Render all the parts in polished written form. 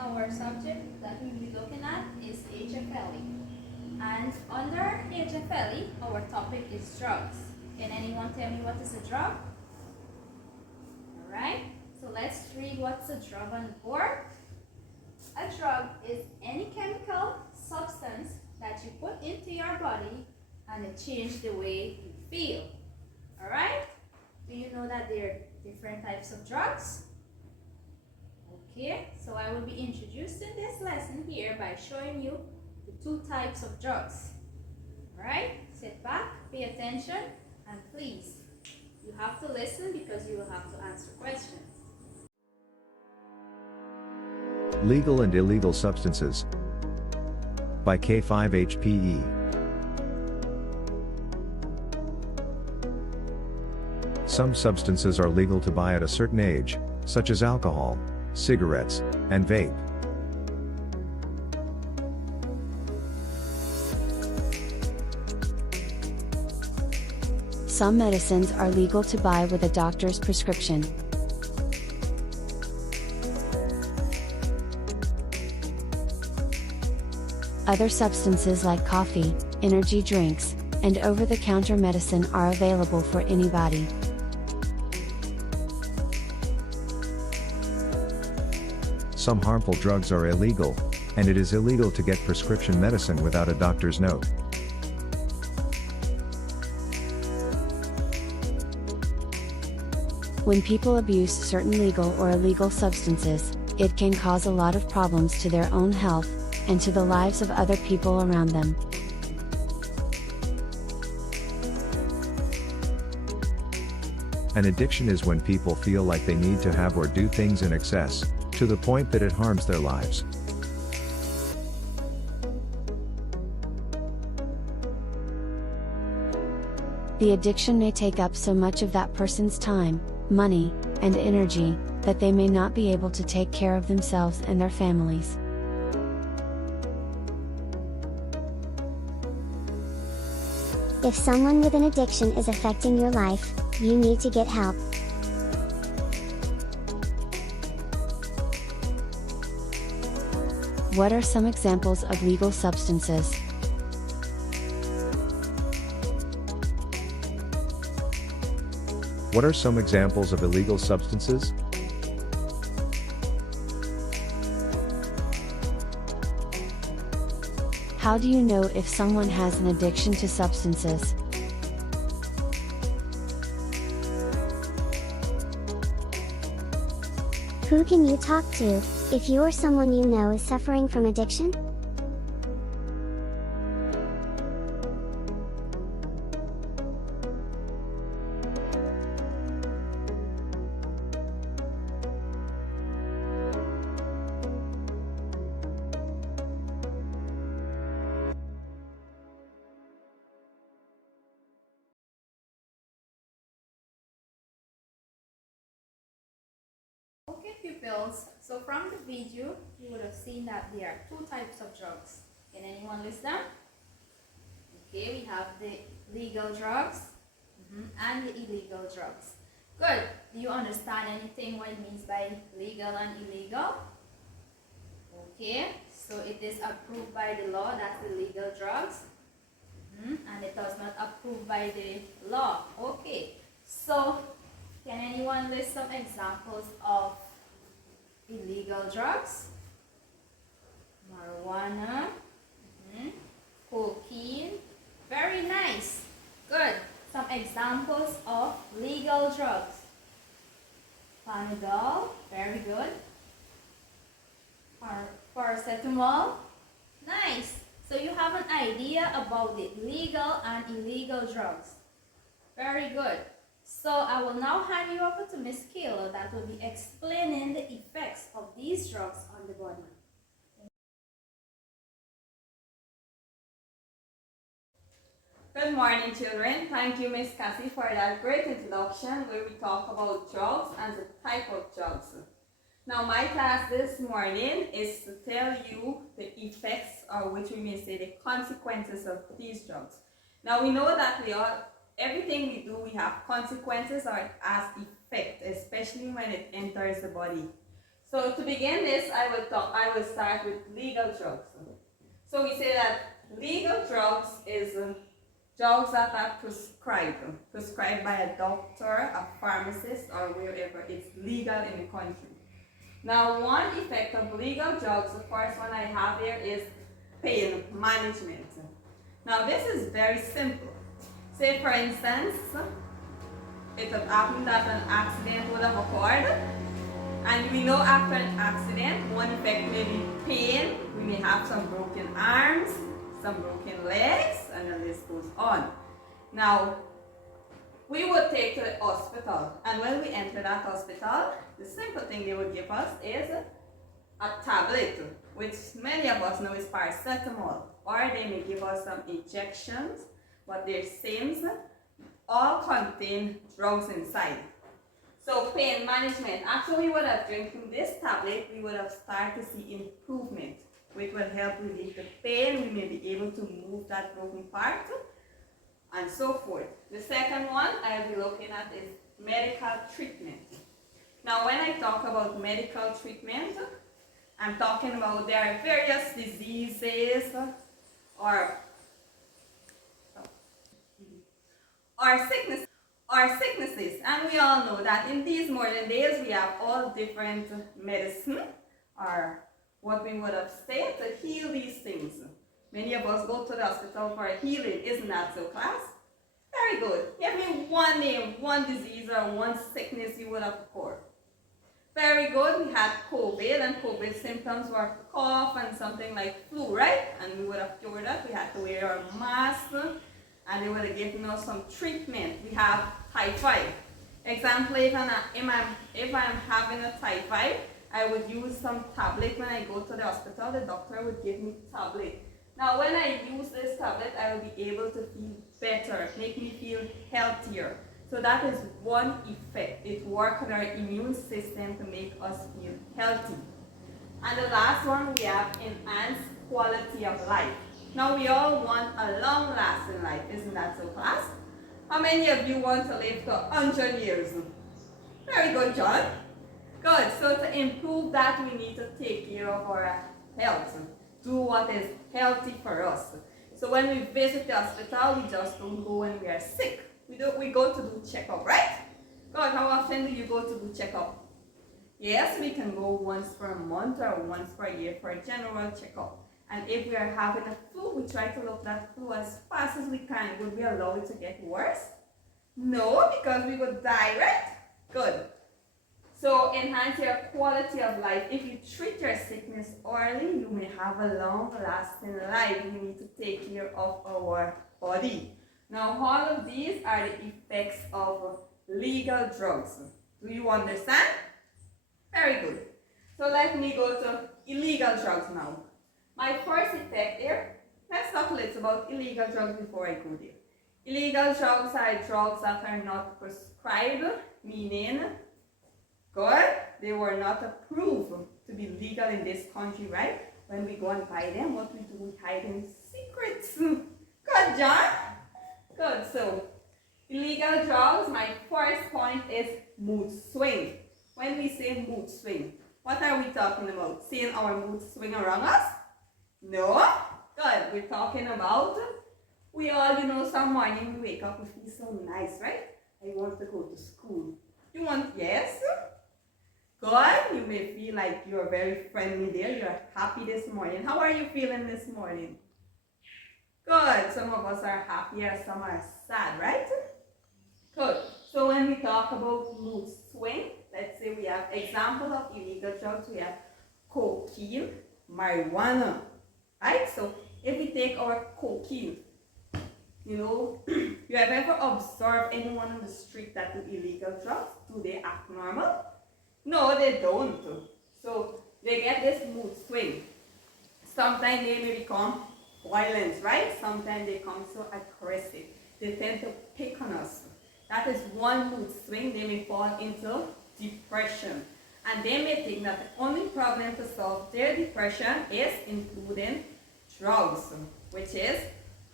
our subject that we'll be looking at is HFLE. And under HFLE, our topic is drugs. Can anyone tell me what is a drug? Alright, so let's read what's a drug on the board. A drug is any chemical substance that you put into your body and it changes the way you feel. Alright, do you know that there are different types of drugs? Okay, so I will be introducing this lesson here by showing you the two types of drugs. Alright, sit back, pay attention, and please, you have to listen because you will have to answer questions. Legal and Illegal Substances by K5HPE. Some substances are legal to buy at a certain age, such as alcohol, cigarettes, and vape. Some medicines are legal to buy with a doctor's prescription. Other substances like coffee, energy drinks, and over-the-counter medicine are available for anybody. Some harmful drugs are illegal, and it is illegal to get prescription medicine without a doctor's note. When people abuse certain legal or illegal substances, it can cause a lot of problems to their own health, and to the lives of other people around them. An addiction is when people feel like they need to have or do things in excess, to the point that it harms their lives. The addiction may take up so much of that person's time, money, and energy, that they may not be able to take care of themselves and their families. If someone with an addiction is affecting your life, you need to get help. What are some examples of legal substances? What are some examples of illegal substances? How do you know if someone has an addiction to substances? Who can you talk to, if you or someone you know is suffering from addiction? Okay pupils, so from the video, you would have seen that there are two types of drugs. Can anyone list them? Okay, we have the legal drugs and the illegal drugs. Good. Do you understand anything what it means by legal and illegal? Okay, so it is approved by the law, that's the legal drugs. And it does not approve by the law. Okay, so can anyone list some examples of illegal drugs? Marijuana, cocaine, very nice, good. Some examples of legal drugs. Panadol, very good. Paracetamol, nice. So you have an idea about the legal and illegal drugs. Very good. So I will now hand you over to Miss Kayla that will be explaining the effects of these drugs on the body. Good morning, children. Thank you, Miss Cassie, for that great introduction where we talk about drugs and the type of drugs. Now, my task this morning is to tell you the effects, or which we may say the consequences of these drugs. Now, we know that everything we do, we have consequences or it has effect, especially when it enters the body. So to begin this, I will start with legal drugs. So we say that legal drugs is drugs that are prescribed by a doctor, a pharmacist, or wherever it's legal in the country. Now, one effect of legal drugs, the first one I have here is pain management. Now, this is very simple. Say, for instance, it would happen that an accident would have occurred, and we know after an accident, one effect may be pain. We may have some broken arms, some broken legs, and the list goes on. Now, we would take to the hospital, and when we enter that hospital, the simple thing they would give us is a tablet, which many of us know is paracetamol, or they may give us some injections, but their SIMs all contain drugs inside. So pain management, after we would have drinking this tablet, we would have started to see improvement, which will help relieve the pain. We may be able to move that broken part, and so forth. The second one I'll be looking at is medical treatment. Now, when I talk about medical treatment, I'm talking about there are various diseases or sicknesses, and we all know that in these modern days we have all different medicine, or what we would have said, to heal these things. Many of us go to the hospital for a healing. Isn't that so, class? Very good. Give me one name, one disease or one sickness you would have occurred. Very good. We had COVID, and COVID symptoms were cough and something like flu, right? And we would have cured that. We had to wear our mask, and they would have given us some treatment. We have typhoid. Example, if I'm having a typhoid, I would use some tablet. When I go to the hospital, the doctor would give me tablet. Now, when I use this tablet, I will be able to feel better, make me feel healthier. So that is one effect. It works on our immune system to make us feel healthy. And the last one, we have enhanced quality of life. Now, we all want a long-lasting life. Isn't that so, class? How many of you want to live to 100 years? Very good, John. Good. So to improve that, we need to take care of our health. Do what is healthy for us. So when we visit the hospital, we just don't go when we are sick. We go to do checkup, right? God, how often do you go to do checkup? Yes, we can go once per month or once per year for a general checkup. And if we are having a flu, we try to look that flu as fast as we can. Would we allow it to get worse? No, because we would die, right? Good. So enhance your quality of life. If you treat your sickness early, you may have a long-lasting life. We need to take care of our body. Now, all of these are the effects of legal drugs. Do you understand? Very good. So let me go to illegal drugs now. My first effect here, let's talk a little about illegal drugs before I go there. Illegal drugs are drugs that are not prescribed, meaning, good, they were not approved to be legal in this country, right? When we go and buy them, what we do, we hide in secrets. Good, John? Good, so illegal drugs, my first point is mood swing. When we say mood swing, what are we talking about? Seeing our mood swing around us? No? Good, we're talking about, we all, some morning we wake up, we feel so nice, right? I want to go to school. You want, yes? Good, you may feel like you're very friendly there, you're happy this morning. How are you feeling this morning? Good, some of us are happier, some are sad, right? Good, so when we talk about mood swing, let's say we have example of illegal drugs, we have cocaine, marijuana, right? So if we take our cocaine, you have ever observed anyone on the street that do illegal drugs? Do they act normal? No, they don't. So they get this mood swing. Sometimes they may become violent, right? Sometimes they become so aggressive. They tend to pick on us. That is one mood swing. They may fall into depression. And they may think that the only problem to solve their depression is including drugs, which is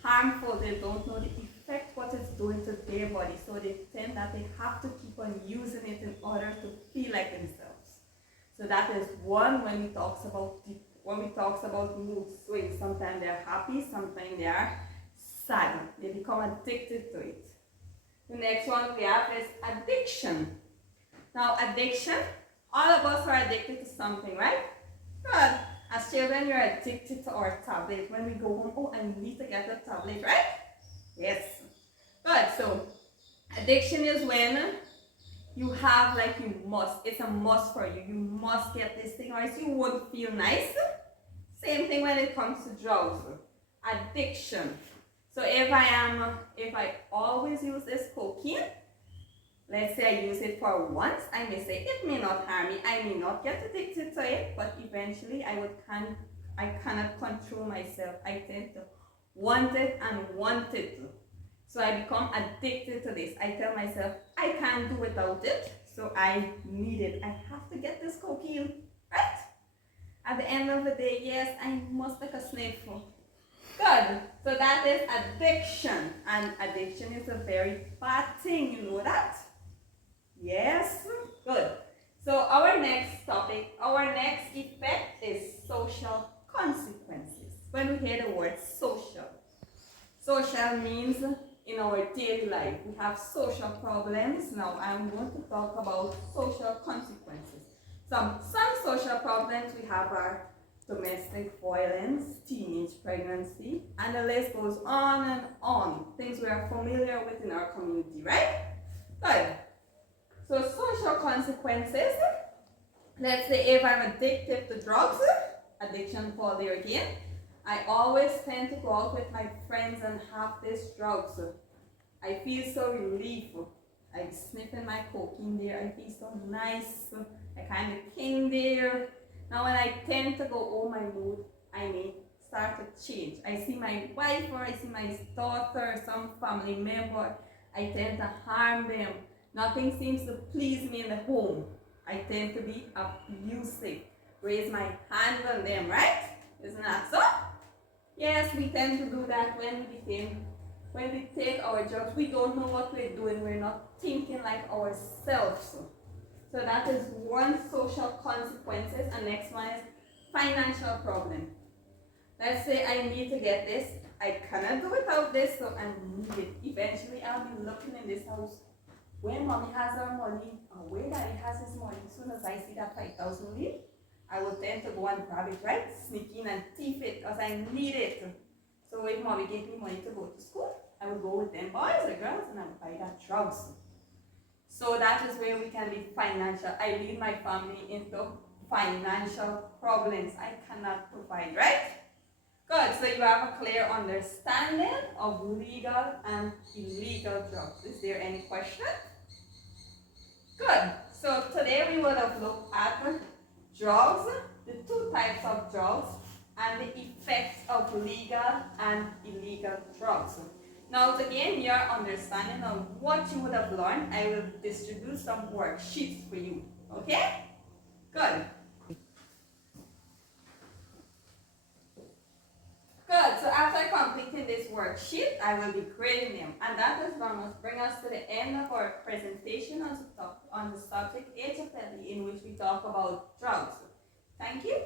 harmful. They don't know the effect what it's doing to their body. So they tend that they have to keep on using it in order to feel like themselves. So that is one when we talks about mood swings. Sometimes they're happy, sometimes they are sad. They become addicted to it. The next one we have is addiction. Now addiction, all of us are addicted to something, right? Good. As children, you're addicted to our tablet. When we go home, oh, I need to get a tablet, right? Yes. Good. So addiction is when you have like you must. It's a must for you. You must get this thing or else you won't feel nice. Same thing when it comes to drugs. Addiction. So if I always use this cocaine, let's say I use it for once, I may say it may not harm me. I may not get addicted to it, but eventually I cannot control myself. I tend to want it and want it. So I become addicted to this. I tell myself I can't do without it, so I need it. I have to get this cocaine, right? At the end of the day, yes, I must take a sniffle. Good. So that is addiction, and addiction is a very bad thing. You know that? Yes. Good. So our next topic, our next effect is social consequences. When we hear the word social, social means in our daily life we have social problems. Now I'm going to talk about social consequences. Some social problems we have are domestic violence, teenage pregnancy, and the list goes on and on. Things we are familiar with in our community, right? Good. So social consequences, let's say if I'm addicted to drugs, addiction fall there again, I always tend to go out with my friends and have this drugs. I feel so relief. I'm sniffing my cocaine there, I feel so nice, I kind of king there. Now when I tend to go, oh my mood, I may start to change. I see my wife or I see my daughter or some family member, I tend to harm them. Nothing seems to please me in the home. I tend to be abusive. Raise my hand on them, right? Isn't that so? Yes, we tend to do that when we take our drugs. We don't know what we're doing. We're not thinking like ourselves. So that is one social consequences. And next one is financial problem. Let's say I need to get this. I cannot do without this, so I need it. Eventually, I'll be looking in this house. When mommy has her money, or where daddy has his money, as soon as I see that 5,000 leave, I will tend to go and grab it, right? Sneak in and thief it, because I need it. So if mommy gave me money to go to school, I will go with them boys or girls and I will buy that drugs. So that is where we can be financial. I lead my family into financial problems. I cannot provide, right? Good, so you have a clear understanding of legal and illegal drugs. Is there any question? Good, so today we would have looked at drugs, the two types of drugs, and the effects of legal and illegal drugs. Now to gain your understanding of what you would have learned, I will distribute some worksheets for you, okay? Good. Good, so after completing this worksheet, I will be grading them. And that is going to bring us to the end of our presentation on the subject HFLE, in which we talk about drugs. Thank you.